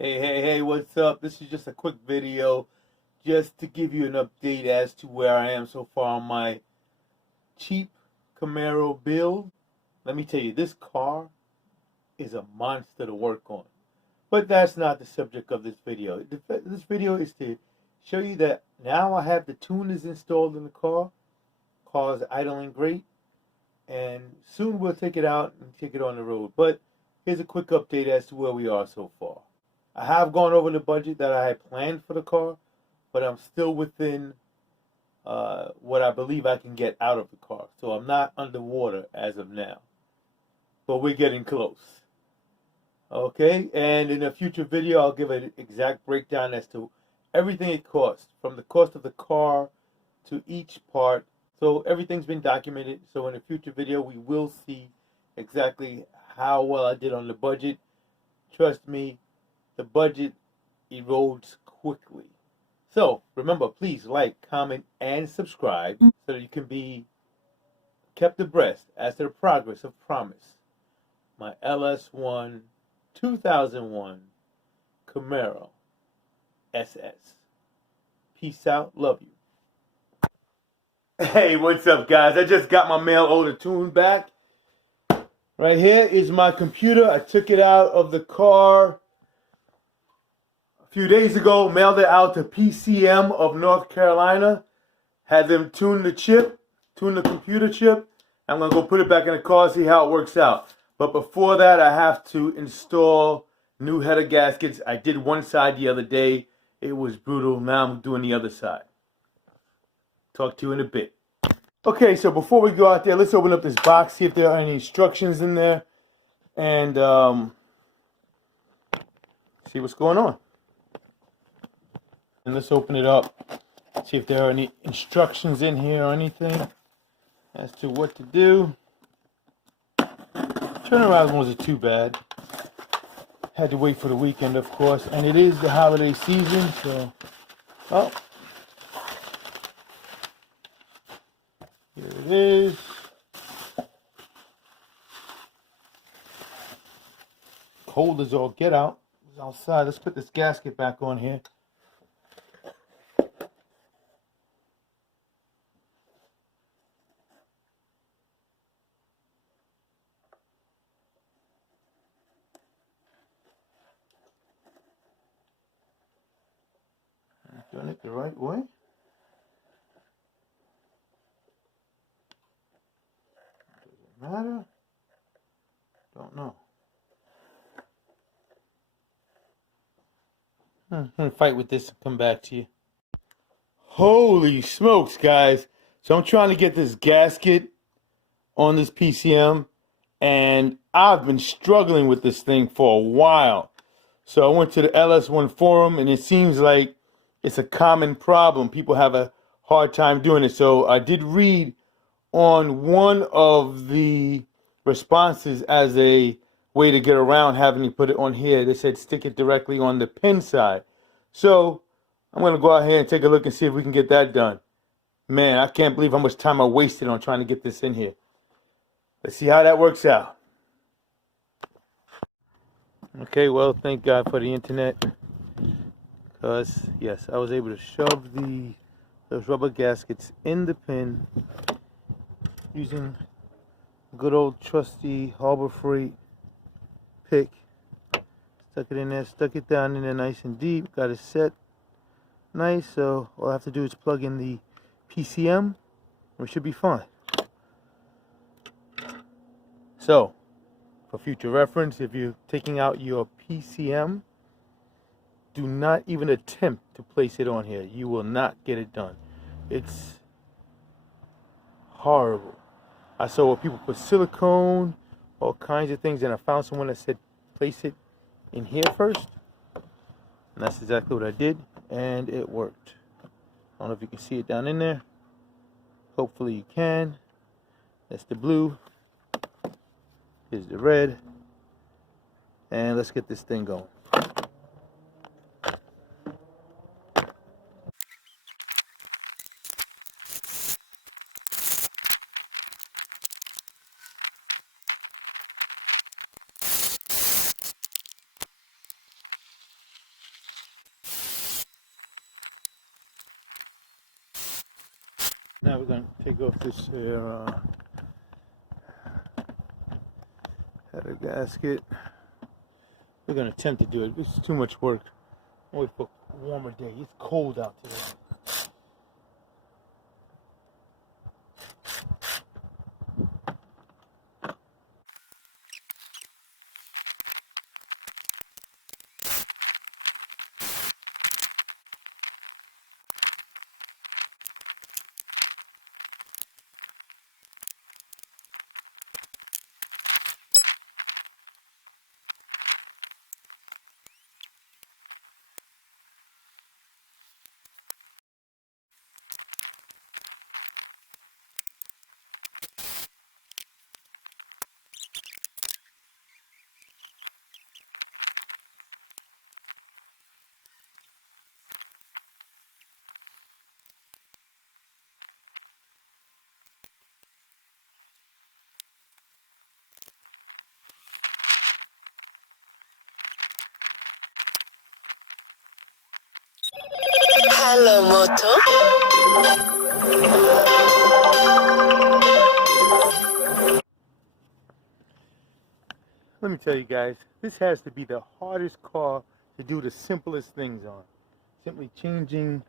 Hey, what's up? This is just a quick video just to give you an update as to where I am so far on my cheap Camaro build. Let me tell you, this car is a monster to work on. But that's not the subject of this video. This video is to show you that now I have the tuners installed in the car. Car's idling great. And soon we'll take it out and take it on the road. But here's a quick update as to where we are so far. I have gone over the budget that I had planned for the car, but I'm still within what I believe I can get out of the car. So I'm not underwater as of now, but we're getting close. Okay, and in a future video, I'll give an exact breakdown as to everything it costs, from the cost of the car to each part. So everything's been documented. So in a future video, we will see exactly how well I did on the budget. Trust me, the budget erodes quickly. So remember, please like, comment, and subscribe so that you can be kept abreast as to the progress of Promise, my LS1 2001 Camaro SS. Peace out. Love you. Hey, what's up, guys? I just got my mail order tune back. Right here is my computer. I took it out of the car a few days ago, mailed it out to PCM of North Carolina, had them tune the chip, tune the computer chip. I'm going to go put it back in the car, see how it works out. But before that, I have to install new header gaskets. I did one side the other day. It was brutal. Now I'm doing the other side. Talk to you in a bit. Okay, so before we go out there, let's open up this box, see if there are any instructions in there, and see what's going on. And let's open it up, see if there are any instructions in here or anything as to what to do. Turnaround wasn't too bad. Had to wait for the weekend, of course, and it is the holiday season, so, oh, here it is. Cold as all get out. It's outside. Let's put this gasket back on here. Done it the right way. Doesn't matter. Don't know. I'm gonna fight with this and come back to you. Holy smokes, guys. So I'm trying to get this gasket on this PCM, and I've been struggling with this thing for a while. So I went to the LS1 forum, and it seems like it's a common problem. People have a hard time doing it. So I did read on one of the responses as a way to get around having to put it on here. They said stick it directly on the pin side. So I'm going to go out here and take a look and see if we can get that done. Man, I can't believe how much time I wasted on trying to get this in here. Let's see how that works out. Okay, well, thank God for the internet. Because, yes, I was able to shove those rubber gaskets in the pin using good old trusty Harbor Freight pick. Stuck it in there, stuck it down in there nice and deep, got it set nice. So all I have to do is plug in the PCM and we should be fine. So for future reference, if you're taking out your PCM, do not even attempt to place it on here. You will not get it done. It's horrible. I saw where people put silicone, all kinds of things, and I found someone that said place it in here first. And that's exactly what I did, and it worked. I don't know if you can see it down in there. Hopefully you can. That's the blue. Here's the red. And let's get this thing going. Now we're going to take off this header gasket. We're going to attempt to do it. It's too much work. Wait for a warmer day. It's cold out today. Hello, Moto. Let me tell you guys, this has to be the hardest car to do the simplest things on. Simply changing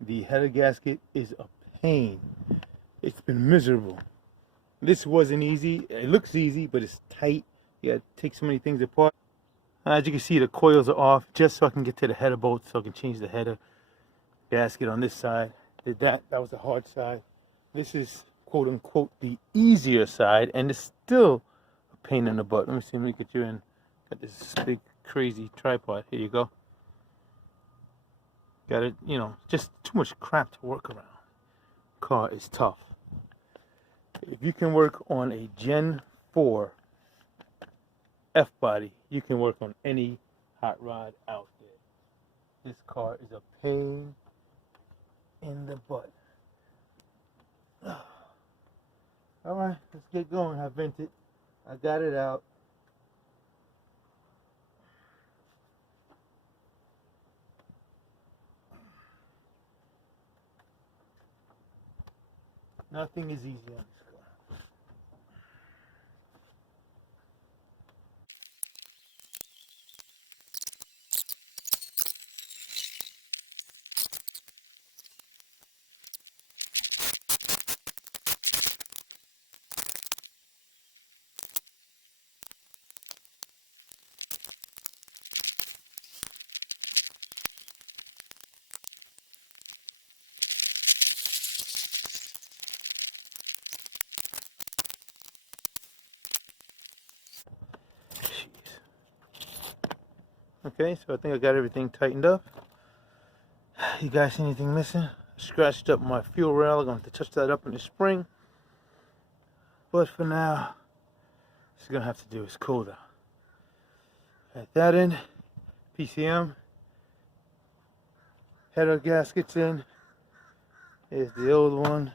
the header gasket is a pain. It's been miserable. This wasn't easy. It looks easy, but it's tight. You gotta take so many things apart. As you can see, the coils are off just so I can get to the header bolt, so I can change the header gasket on this side. Did that. That was the hard side. This is quote unquote the easier side, and it's still a pain in the butt. Let me see. Let me get you in. Got this big crazy tripod. Here you go. Got it. You know, just too much crap to work around. Car is tough. If you can work on a Gen 4 F body, you can work on any hot rod out there. This car is a pain in the butt. Alright, let's get going. I vented. I got it out. Nothing is easy on this car. Okay, so I think I got everything tightened up. You guys see anything missing? I scratched up my fuel rail. I'm going to touch that up in the spring. But for now, it's going to have to do. It's cold out. Got that in. PCM. Header gaskets in. Here's the old one.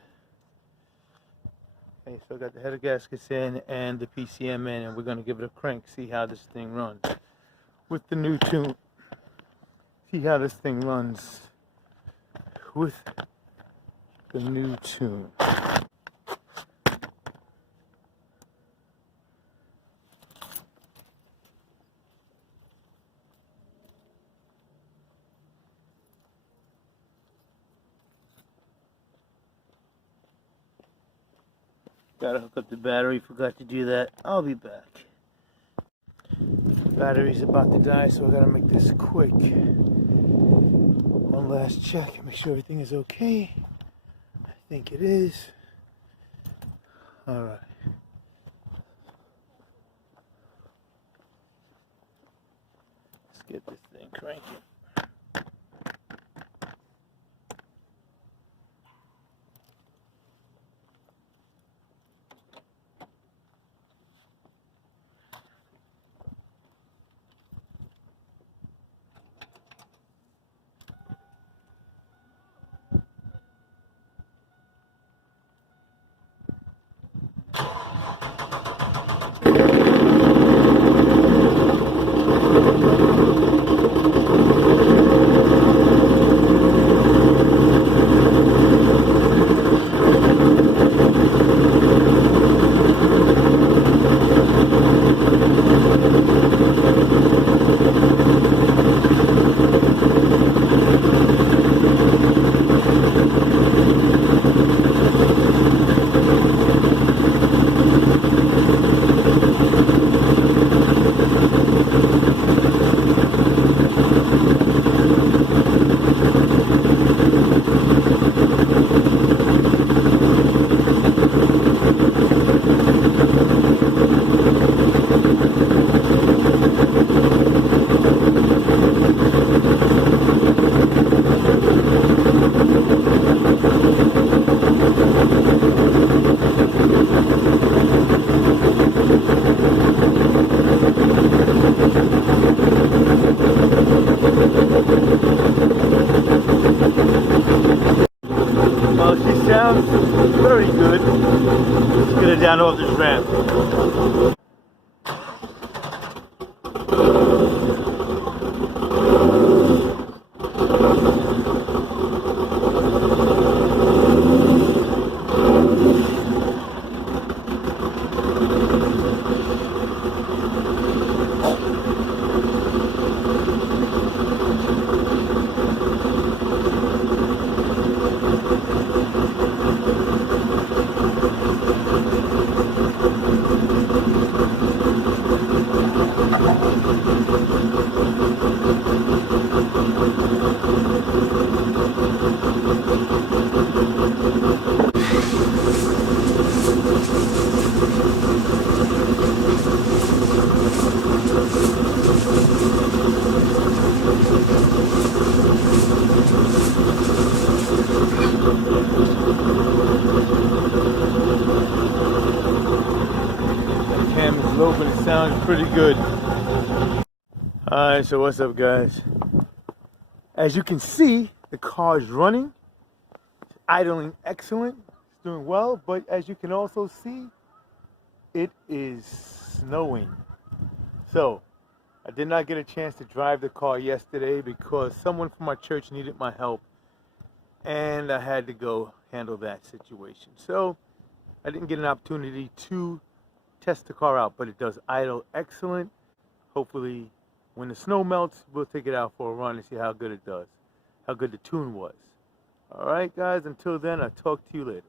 Okay, so I got the header gaskets in and the PCM in, and we're going to give it a crank, see how this thing runs. With the new tune. See how this thing runs with the new tune. Gotta hook up the battery, forgot to do that. I'll be back. Battery's about to die, so I gotta make this quick. One last check, make sure everything is okay. I think it is. Alright. Let's get this thing cranking. Well, she sounds very good. Let's get her down off this ramp. Cam is low, but it sounds pretty good. Alright, so what's up, guys? As you can see, the car is running, idling excellent, it's doing well, but as you can also see, it is snowing. So, I did not get a chance to drive the car yesterday because someone from my church needed my help, and I had to go handle that situation. So, I didn't get an opportunity to test the car out, but it does idle excellent. Hopefully, when the snow melts, we'll take it out for a run and see how good it does, how good the tune was. All right, guys, until then, I'll talk to you later.